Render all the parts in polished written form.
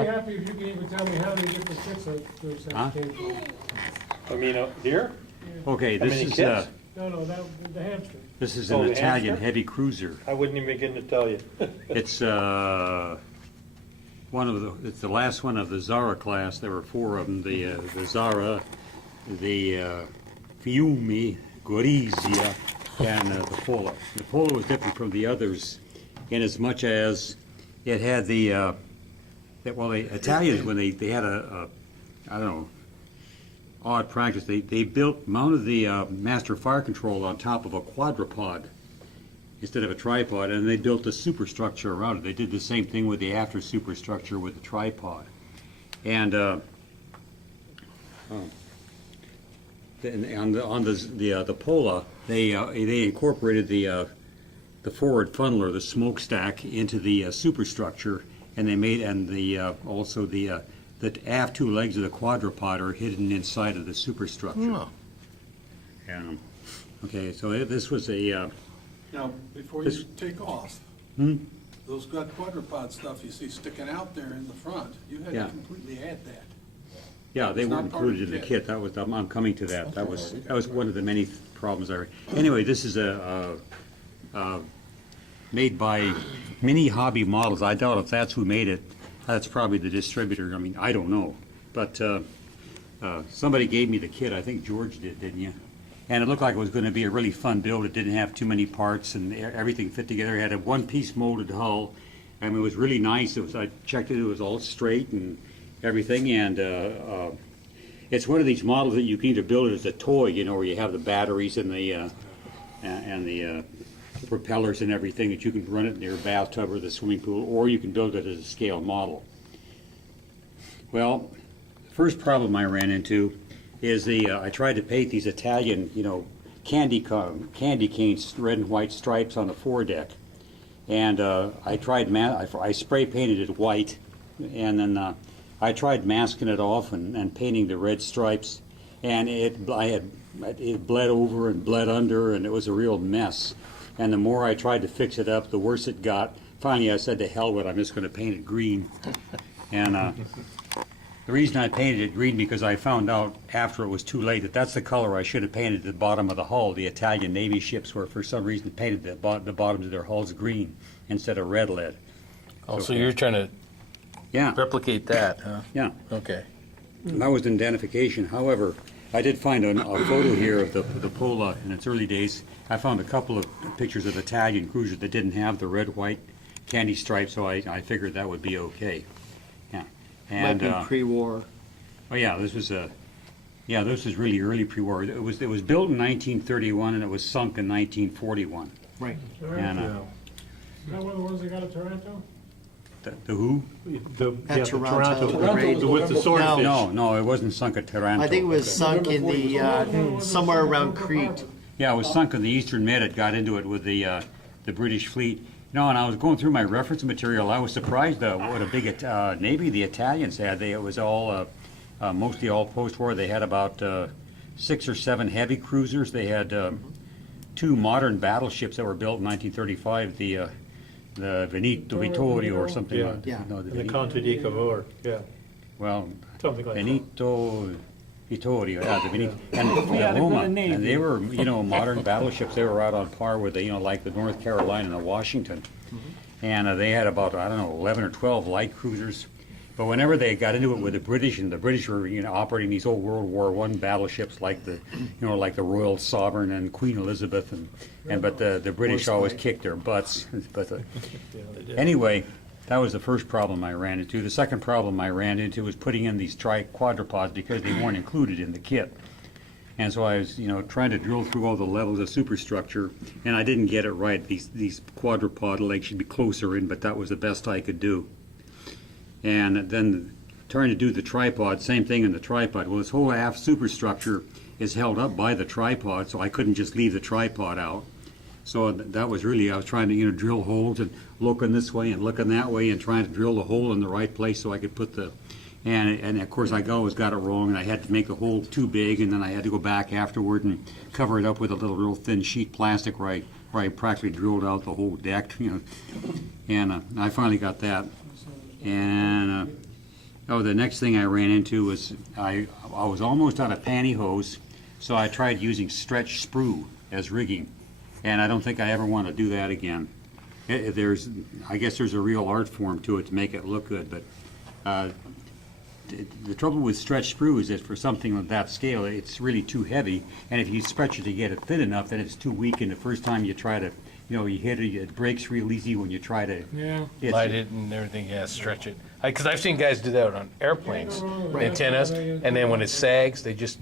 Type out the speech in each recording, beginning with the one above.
I'd be happy if you could even tell me how to get the kits that those Huh? came from. I mean, here? Okay, How this many is kits? No, the hamster. this is Oh, an the Italian hamster? heavy cruiser. I wouldn't even begin to tell you. It's it's the last one of the Zara class. There were four of them: the Zara, the Fiume, Gorizia, and the Pola. The Pola was different from the others in as much as it had the Italians, when they had a I don't know, odd practice, they mounted the master fire control on top of a quadrupod instead of a tripod, and they built a superstructure around it. They did the same thing with the after superstructure with the tripod. And on the Pola, they incorporated the forward funnel, the smokestack, into the superstructure, and they made also the aft two legs of the quadrupod are hidden inside of the superstructure. Oh. Okay, so this was a Now, before This- you take off, those quadrupod stuff you see sticking out there in the front, you had Yeah. to completely add that. Yeah, they It's weren't not part of included in the the kit. kit. I'm coming to that. That was one of the many problems I. Anyway, this is made by Mini Hobby Models. I doubt if that's who made it. That's probably the distributor. I mean, I don't know, but somebody gave me the kit. I think George did, didn't you? And it looked like it was going to be a really fun build. It didn't have too many parts, and everything fit together. It had a one-piece molded hull. I mean, it was really nice. I checked it. It was all straight and everything, and it's one of these models that you can either build it as a toy, where you have the batteries and the propellers and everything, that you can run it in your bathtub or the swimming pool, or you can build it as a scale model. Well, the first problem I ran into is I tried to paint these Italian, candy canes, red and white stripes on the foredeck, and I spray painted it white, and then I tried masking it off and painting the red stripes, and it bled over and bled under, and it was a real mess. And the more I tried to fix it up, the worse it got. Finally, I said, to hell with it, I'm just going to paint it green. And the reason I painted it green, because I found out after it was too late that that's the color I should have painted the bottom of the hull. The Italian Navy ships were, for some reason, painted the bottoms of their hulls green instead of red lead. Oh, so you're trying to Yeah, replicate that, huh? yeah. Okay. That was identification. However, I did find a photo here of the Pola in its early days. I found a couple of pictures of Italian cruisers that didn't have the red-white candy stripes, so I figured that would be okay. Yeah, and Might be pre-war. oh yeah, this was really early pre-war. It was built in 1931 and it was sunk in 1941. Right. And Is that one of the ones they got at Toronto? the who? At Toronto. the raid. With the swordfish. No, it wasn't sunk at Taranto. I think it was sunk in the, somewhere around Crete. Yeah, it was sunk in the Eastern Med. It got into it with the British fleet. And I was going through my reference material. I was surprised what a big navy the Italians had. It was all mostly all post-war. They had about 6 or 7 heavy cruisers. They had 2 modern battleships that were built in 1935. The Veneto Vittorio or something like that. Yeah. No, The Conte di Cavour, yeah, well, something like that. Veneto Vittorio, yeah, the Veneto, and Yeah, they've Roma, got a name. and they were, modern battleships. They were out on par with like the North Carolina and the Washington, and they had about 11 or 12 light cruisers. But whenever they got into it with the British, and the British were operating these old World War I battleships like the Royal Sovereign and Queen Elizabeth, but the British always kicked their butts. But anyway, that was the first problem I ran into. The second problem I ran into was putting in these quadrupods because they weren't included in the kit. And so I was, trying to drill through all the levels of superstructure, and I didn't get it right. These quadrupod legs should be closer in, but that was the best I could do. And then trying to do the tripod, same thing in the tripod. Well, this whole aft superstructure is held up by the tripod, so I couldn't just leave the tripod out. So that was really, I was trying to drill holes and looking this way and looking that way and trying to drill the hole in the right place so I could put and of course I always got it wrong, and I had to make the hole too big, and then I had to go back afterward and cover it up with a real thin sheet plastic where I practically drilled out the whole deck, and I finally got that. And Oh, the next thing I ran into was, I was almost out of pantyhose, so I tried using stretch sprue as rigging. And I don't think I ever want to do that again. I guess there's a real art form to it to make it look good, but the trouble with stretch sprue is that for something of that scale, it's really too heavy, and if you stretch it to get it thin enough, then it's too weak, and the first time you try to, you hit it, it breaks real easy when you try to. Yeah. Light it and everything, yeah, stretch it. Because I've seen guys do that on airplanes, Right. antennas, and then when it sags, they just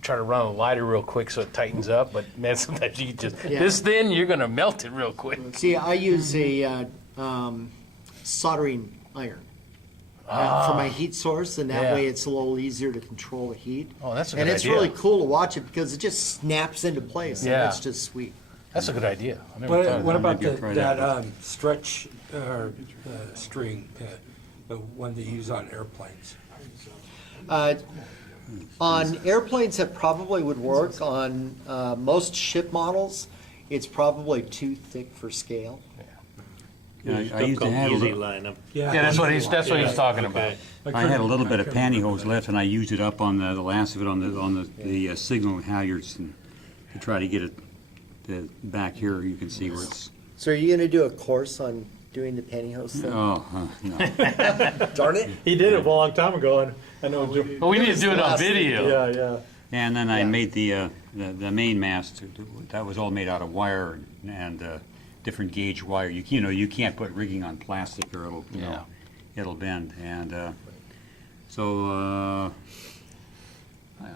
try to run a lighter real quick so it tightens up, but man, sometimes you just, Yeah. this thin, you're gonna melt it real quick. See, I use a soldering iron for my heat source, and that Yeah. way it's a little easier to control the heat. Oh, that's a And good it's idea. really cool to watch it because it just snaps into place, and Yeah. it's just sweet. That's a good idea. I never thought of What that. about Maybe I'll try that. that stretch string, the one they use on airplanes? On airplanes, that probably would work. On most ship models, it's probably too thick for scale. I used to have a Easy little, line up. Yeah, that's what he's talking about. I had a little bit of pantyhose left, and I used it up on the last of it on the signal halyards, and to try to get it back here. You can see where it's. So are you going to do a course on doing the pantyhose thing? Oh, no. Darn it. He did it a long time ago, and I know. But we need to do it on video. Yeah. And then I Yeah. made the main mast. That was all made out of wire and different gauge wire. You can't put rigging on plastic or it'll Yeah. it'll bend. And so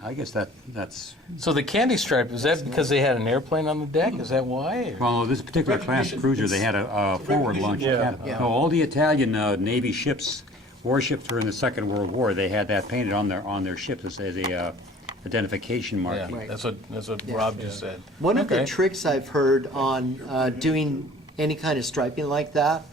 I guess that's So the candy stripe, is that because they had an airplane on the deck? Is that why? or- well, this particular class cruiser, they had a forward launch. Yeah. Yeah. No, all the Italian Navy ships, warships during the Second World War, they had that painted on their ships as a identification mark. Yeah, Right. that's what Rob just said. One of the Okay. tricks I've heard on doing any kind of striping like that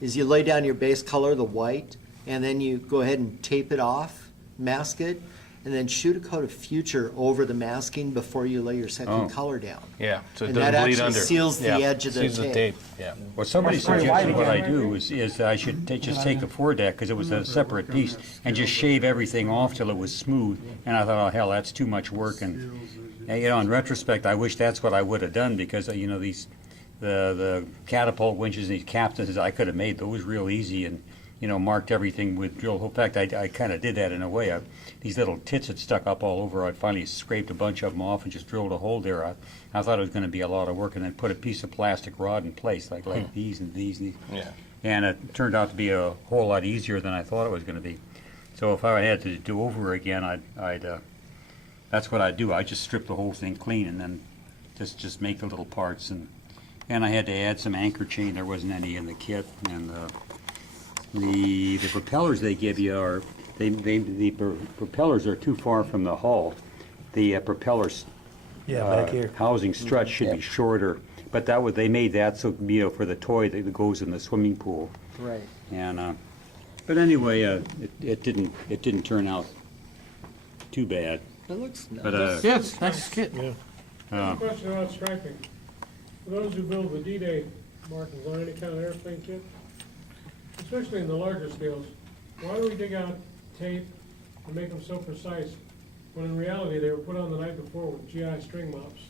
is you lay down your base color, the white, and then you go ahead and tape it off, mask it, and then shoot a coat of future over the masking before you lay your second Oh. color down. Yeah, so it And doesn't that bleed actually under. seals the Yeah, edge of the seals tape. Yeah. Well, somebody suggested what I do is that I should just take a foredeck, because it was a separate piece, and just shave everything off till it was smooth. And I thought, oh, hell, that's too much work. And in retrospect, I wish that's what I would have done, because, the catapult winches, these captains, I could have made those real easy and, marked everything with drill hole. In fact, I kind of did that in a way. These little tits had stuck up all over. I finally scraped a bunch of them off and just drilled a hole there. I thought it was going to be a lot of work, and then put a piece of plastic rod in place, like these and these and these. Yeah. And it turned out to be a whole lot easier than I thought it was going to be. So if I had to do over again, that's what I'd do. I'd just strip the whole thing clean and then just make the little parts. And I had to add some anchor chain. There wasn't any in the kit. And the propellers they give you are the propellers are too far from the hull. The propellers Back here. housing strut should be shorter. But they made that so for the toy that goes in the swimming pool. Right. And but anyway, it didn't turn out too bad. It looks nice. But Yes, that's kit. Question about striping. For those who build the D-Day markings on any kind of airplane kit, especially in the larger scales, why do we dig out tape and make them so precise, when in reality they were put on the night before with GI string mops?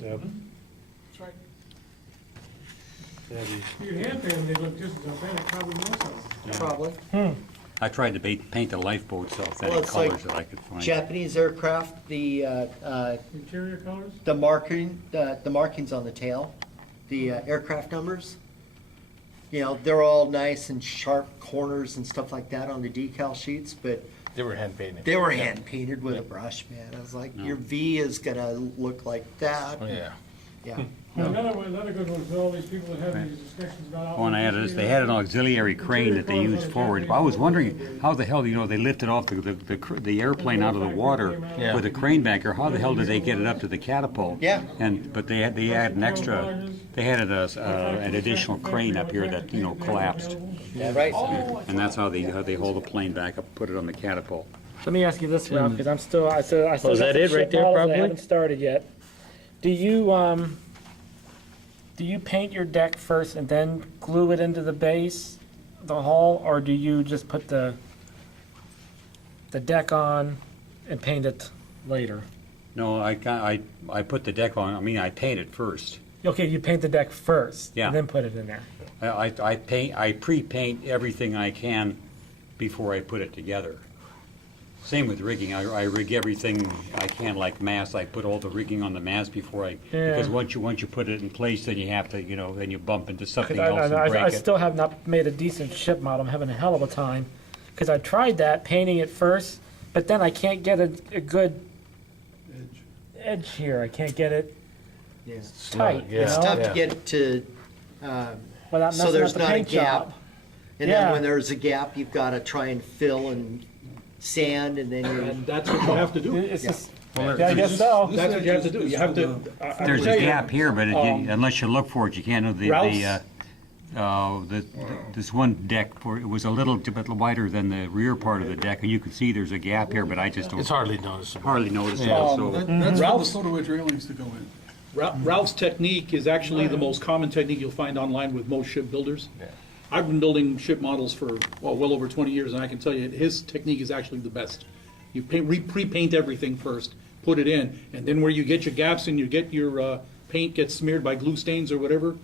Yep. That's right. If you hand paint them, they look just as authentic, probably more so. Probably. I tried to paint the lifeboats authentic Well, it's like colors that I could find. Japanese aircraft, the Interior colors? the markings on the tail, the aircraft numbers. They're all nice and sharp corners and stuff like that on the decal sheets, but They were hand painted. they were hand painted with a brush, man. I was like, your V is gonna look like that. Oh, yeah. Yeah. Another good one for all these people that have these discussions about. Oh, and they had an auxiliary crane that they used forward. I was wondering how the hell, they lifted off the airplane out of the water Yeah. with a crane banker. How the hell did they get it up to the catapult? Yeah. But they had an extra. They had an additional crane up here that collapsed, Yeah, right. and that's how they hold the plane back up, put it on the catapult. Let me ask you this, Ralph, because I still is got that some it right ship there, models probably? I haven't started yet. Do you paint your deck first and then glue it into the base, the hull, or do you just put the the deck on and paint it later? No, I put the deck on, I paint it first. Okay, you paint the deck first, Yeah. and then put it in there. I pre-paint everything I can before I put it together. Same with rigging. I rig everything I can, like mast. I put all the rigging on the mast before because once you put it in place, then you have to, then you bump into something else and break I it. still have not made a decent ship model. I'm having a hell of a time because I tried that painting it first, but then I can't get a good edge here. I can't get it tight. Yeah. It's you know? tough to get to, Without so messing there's up the not a paint gap. job. And Yeah. then when there's a gap, you've got to try and fill and sand, and then you. And that's what you have to do. It's just, yeah, I guess so. That's what you have to do. You have to. There's a gap here, but unless you look for it, you can't know this one deck, it was a little bit wider than the rear part of the deck, and you can see there's a gap here, but I just don't It's hardly noticeable. hardly notice it. Yeah. So That's for the Ralph's- photo edge railings to go in. Ralph's technique is actually the most common technique you'll find online with most ship builders. I've been building ship models for, well over 20 years, and I can tell you, his technique is actually the best. You pre-paint everything first, put it in, and then where you get your gaps and you get your paint gets smeared by glue stains or whatever,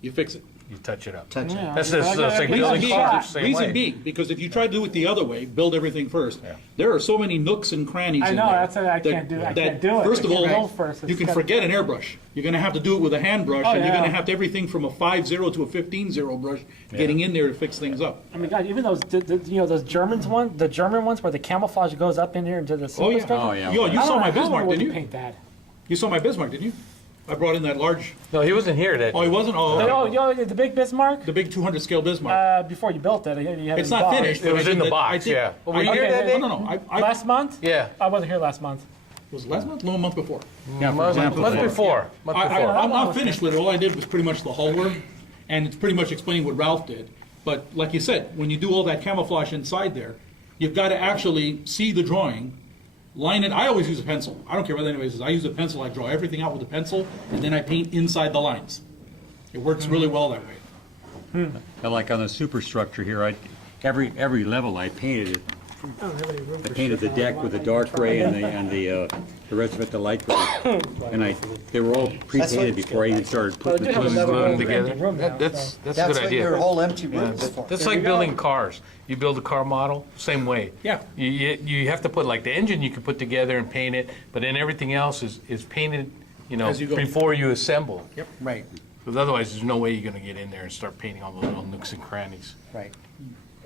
you fix it. You touch it up. Touch it. That's just like Reason building being, cars, same reason way. being, because if you try to do it the other way, build everything first, Yeah. there are so many nooks and crannies I in know, there. that's what I that- can't do. I that, can't do it. First I of all, can't build first. you It's can gotta- forget an airbrush. You're gonna have to do it with a hand brush, Oh, and you're yeah. gonna have to everything from a 5-0 to a 15-0 brush getting in there to fix things up. I mean, God, even those, those the German ones where the camouflage goes up in here into the Oh, yeah. superstructure. Oh, yeah. Yo, you I saw don't my know how Bismarck, would didn't you you? paint that? You saw my Bismarck, didn't you? I brought in that large, No, he wasn't here. That oh, he wasn't? Oh, Oh, okay. the big Bismarck? The big 200 scale Bismarck. Before you built it, you had It's in the not box. finished. It but was I in did the that- I box, did- yeah. Were I you did- here that day? No. Last month? Yeah. I wasn't here last month. Was it last month? No, a month before. yeah, for Month example, before. I'm not finished with it. All I did was pretty much the hull work, and it's pretty much explaining what Ralph did. But like you said, when you do all that camouflage inside there, you've got to actually see the drawing, line it. I always use a pencil. I don't care what anybody says. I use a pencil. I draw everything out with a pencil, and then I paint inside the lines. It works really well that way. and like on the superstructure here, every level I painted it. I don't have any room I for painted the shit. deck with the dark gray and the rest of it the light gray, and they were all pre-painted before I even started Well, I putting do the have tools another on. room, together. empty room now, That's so. a That's good what your idea. whole empty room is for. That's like building cars. You build a car model, same way. Yeah. You have to put, like, the engine you can put together and paint it, but then everything else is painted, As you go. before you assemble. Yep. Right, Because otherwise, there's no way you're gonna get in there and start painting all the little nooks and crannies. right.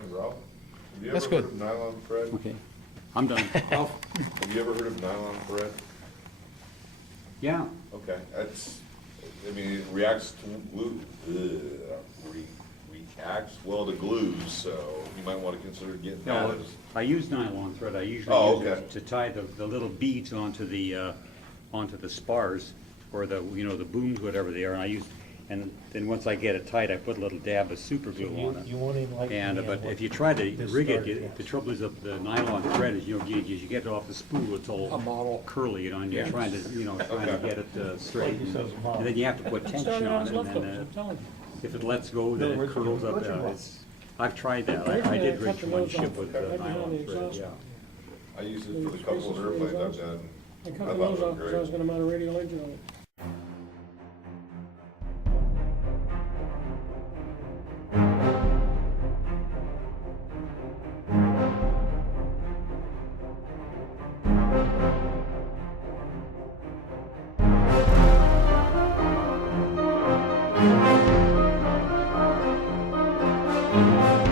Hey, Ralph, have you That's ever heard good. of nylon thread? Okay, I'm done. Have you ever heard of nylon thread? Yeah. Okay, it reacts to glue, reacts well to glues, so you might want to consider getting that No, as. I use nylon thread. I usually Oh, use okay. it to tie the little beads onto the spars or the booms, whatever they are. And then once I get it tight, I put a little dab of super glue on it. You won't even like. But if you try to rig it, the trouble is the nylon thread is, you get it off the spool, it's all curly, and you're trying to, trying to get it straight. And then you have to put tension on it, and then if it lets go, then it curls up. I've tried that. I did rig one ship with nylon thread, yeah. I use it for the couple of airplanes I've done. I I cut thought the it nose was off because I was great. gonna mount a radial engine on it. Thank